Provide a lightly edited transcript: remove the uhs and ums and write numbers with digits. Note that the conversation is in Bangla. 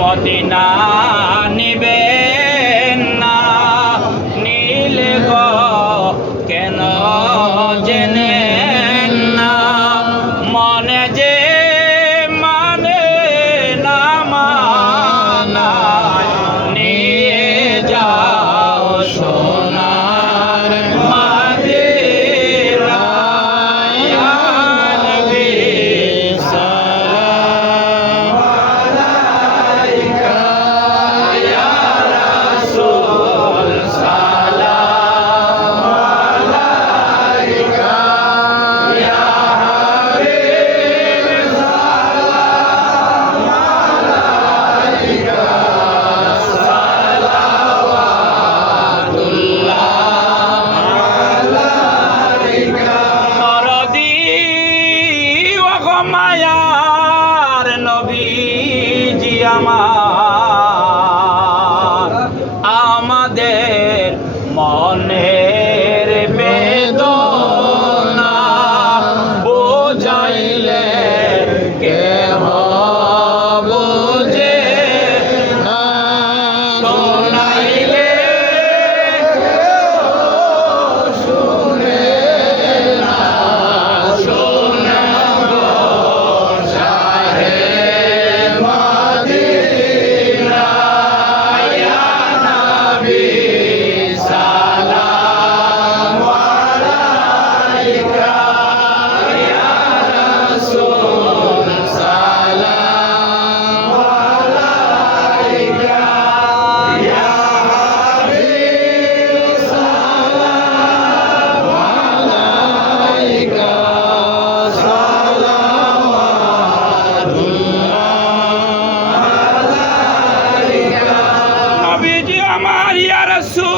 মদিনা নিবেন না, নীলে গো কেন জেনেন না, মনে যে মানে না মানায় নিয়ে যাও সোনার মদিনা। ইয়া নবী সালাম আলাইকা, ইয়া রাসূল সালাম আলাইকা, ইয়া হাবিব সালাম আলাইকা, সালাওয়াতুল্লাহ আলাইকা। মরদি ওয়া গো মায়ার নবীজি আমার, আমাদের মনের বেদনা বোঝাইলে কেহ বোঝে না, শোনাইলে কেহ শুনে না, শোনাবো শাহে মদিনা। ইয়া নবী সালাম আলাইকা, ইয়া রাসূল সালাম আলাইকা, ইয়া হাবিব সালাম আলাইকা, সালাওয়াতুল্লাহ আলাইকা। নবীজি আমার ইয়া রাসূল